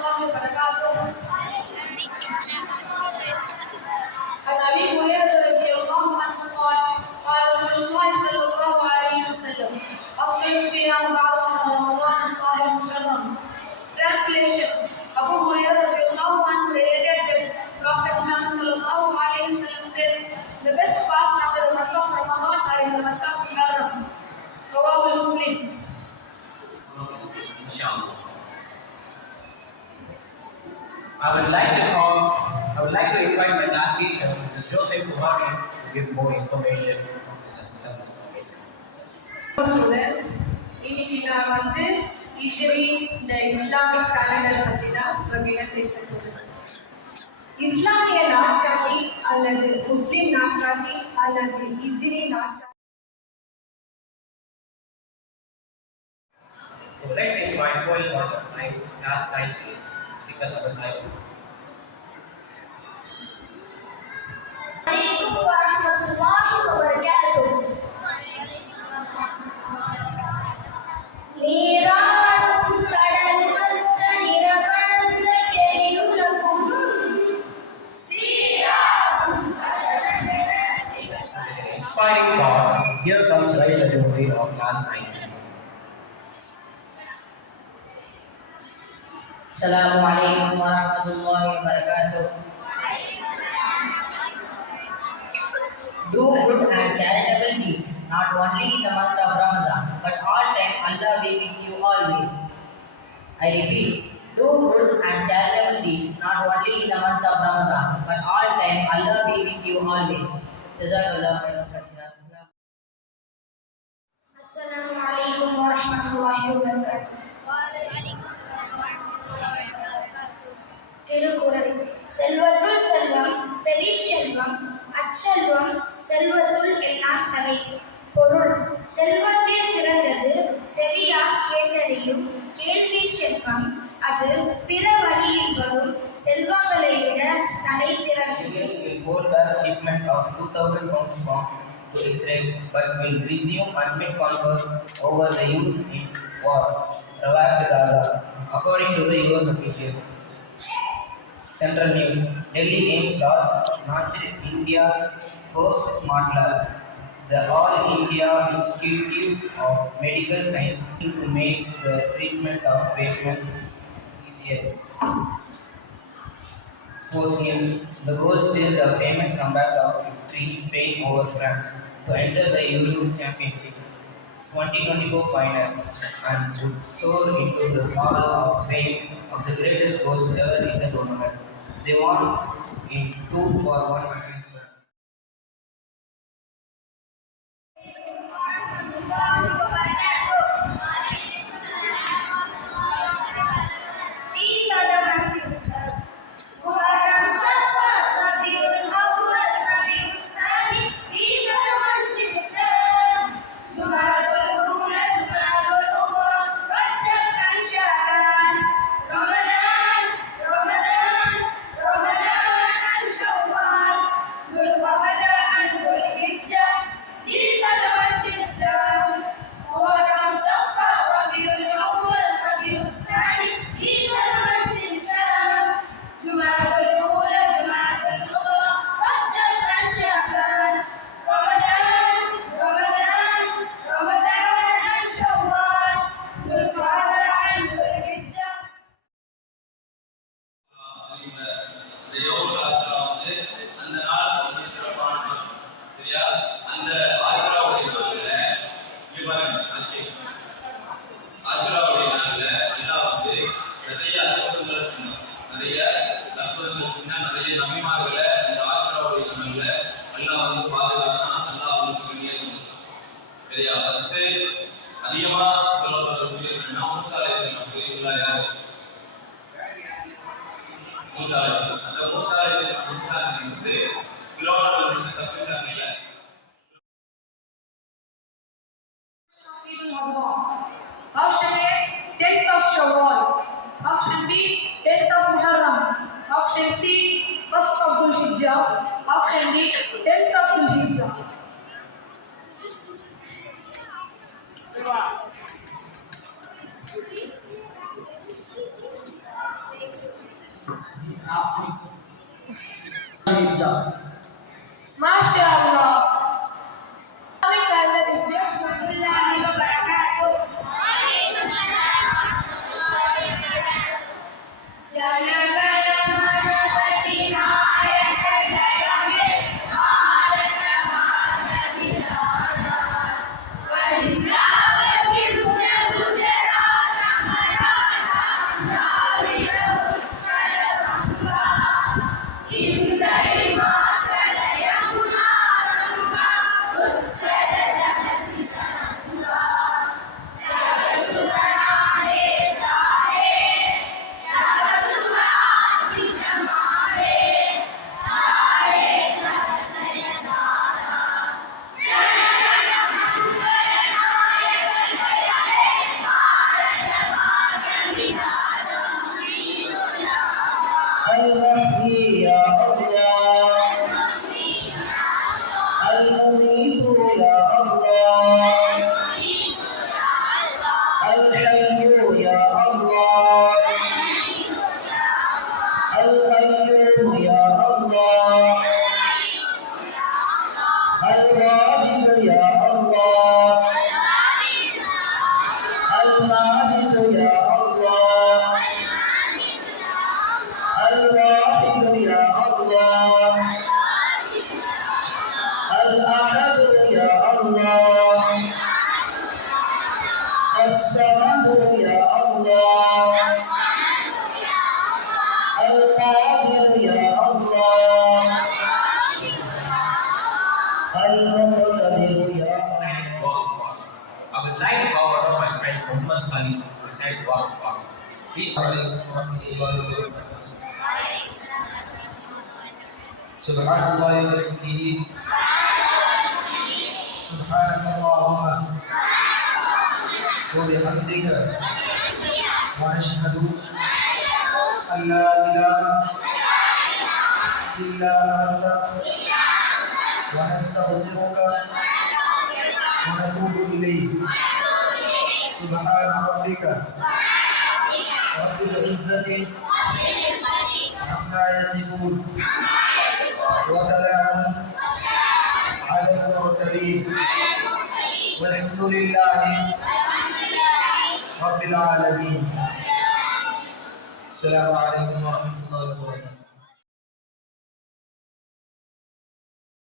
الله وبركاته. عن أبي هريرة رضي الله عنه قال قال رسول الله صلى الله عليه وسلم أفضل الصيام بعد شهر رمضان الطاهر المحرم. Translation: Abu Hurairah radiallahu anhu related that Prophet Muhammad sallallahu alaihi wasallam said, "The best fast after the month of Ramadan are in the month of Muharram." Rawahu Muslim. Inshallah. I would like to invite my class teacher, Mrs. Joseph Kumari, to give more information on this subject. Student, இன்னைக்கு நான் வந்து ஹிஜ்ரி இந்த Islamic calendar பற்றி தான் உங்ககிட்ட பேச போகிறேன். இஸ்லாமிய நாட்காட்டி அல்லது முஸ்லிம் நாட்காட்டி அல்லது ஹிஜ்ரி நாட்காட்டி. So let's invite point number 9, class 9, signal number 9. Assalamualaikum warahmatullahi wabarakatuh. நீராடும் கடலுமத்த நிறமணந்த கெளியுலகும் சீராடும் Inspiring thought. Here comes Raila Jyoti of class 9. Assalamualaikum warahmatullahi wabarakatuh. Do good and charitable deeds, not only in the month of Ramadan, but all time Allah be with you always. I repeat, do good and charitable deeds, not only in the month of Ramadan, but all time Allah be with you always. Jazakallah khairan kaseeran. Assalamualaikum warahmatullahi wabarakatuh. Thirukkural செல்வத்துள் செல்வம் செவிச்செல்வம் அச்செல்வம் செல்வத்துள் எல்லாம் தலை. பொருள் செல்வத்தில் சிறந்தது செவியால் கேட்டறியும் கேள்வி செல்வம். அது பிற வழியில் வரும் செல்வங்களை விட தலை சிறந்தது. Will hold the shipment of 2,000 pounds bomb to Israel, but will resume admit converse over the use in war. Rawat Gaza. According to the US official. Central News. Delhi AIIMS launched India's first smart lab, the All India Institute of Medical Science, to make the treatment of patients easier. Sports news. The goal still the famous comeback of victory Spain over France to enter the Euro Championship 2024 final and would soar into the hall of fame of the greatest goals ever in the tournament. They won in 2-1 against France. These are the months. Muharram, Safar, Rabiul Awwal, Rabiul Thani. These are the months in Islam. Jumadul Ula, Jumadul Ukhra, Rajab and Sha'ban. Ramadan, Ramadan, Ramadan and Shawwal. Dhul Qa'dah and Dhul Hijjah. These are the months in Islam. Muharram, Safar, Rabiul Awwal, Rabiul Thani. These are the months in Islam. Jumadul Ula, Jumadul Ukhra, Rajab and Sha'ban. Ramadan, Ramadan, Ramadan and Shawwal. Dhul Qa'dah and Dhul Hijjah. இந்த யோக ஆசிரா வந்து அந்த நாள் ரொம்ப சிறப்பான நாள். சரியா? அந்த ஆசிராவுடைய நாள்ல இங்க பாருங்க ஆசிராவுடைய நாள்ல எல்லாம் வந்து நிறைய அற்புதங்களை சொன்னாங்க. நிறைய அற்புதங்கள் சொன்னா நிறைய நபிமார்களை இந்த ஆசிராவுடைய நாள்ல எல்லாம் வந்து பாதுகாத்தான் எல்லாம் வந்து கண்ணியம். சரியா? ஃபர்ஸ்ட் அதிகமா சொல்லப்படுற விஷயம் என்னன்னா மூசா அலைஹிஸ்ஸலாம் தெரியுங்களா யாரு? மூசா அலைஹிஸ்ஸலாம். அந்த மூசா அலைஹிஸ்ஸலாம் வந்து ஃபிரௌனோட இருந்து தப்பிச்சாங்கல்ல. Option A, 10th of Shawwal. Option B, 10th of Muharram. Option C, 1st of Dhul Hijjah. Option D, 10th of Dhul Hijjah. MashaAllah. Islamic calendar is based on warahmatullahi wabarakatuh. Janagana Manavati Nayaka المحيي يا الله المميت يا الله الحي يا الله القيوم يا الله الواجد يا الله الماجد يا الله الواحد يا الله الأحد يا الله الصمد يا الله القادر يا الله المقتدر يا الله. I would like to call one of my friends, Muhammad Khalid, to recite Dua al-Faq. Please. سبحان الله وبحمده سبحانك اللهم وبحمدك ونشهد أن لا إله إلا أنت ونستغفرك ونتوب إليك سبحان ربك رب العزة عما يصفون وسلام على المرسلين والحمد لله رب العالمين. السلام عليكم ورحمة الله وبركاته.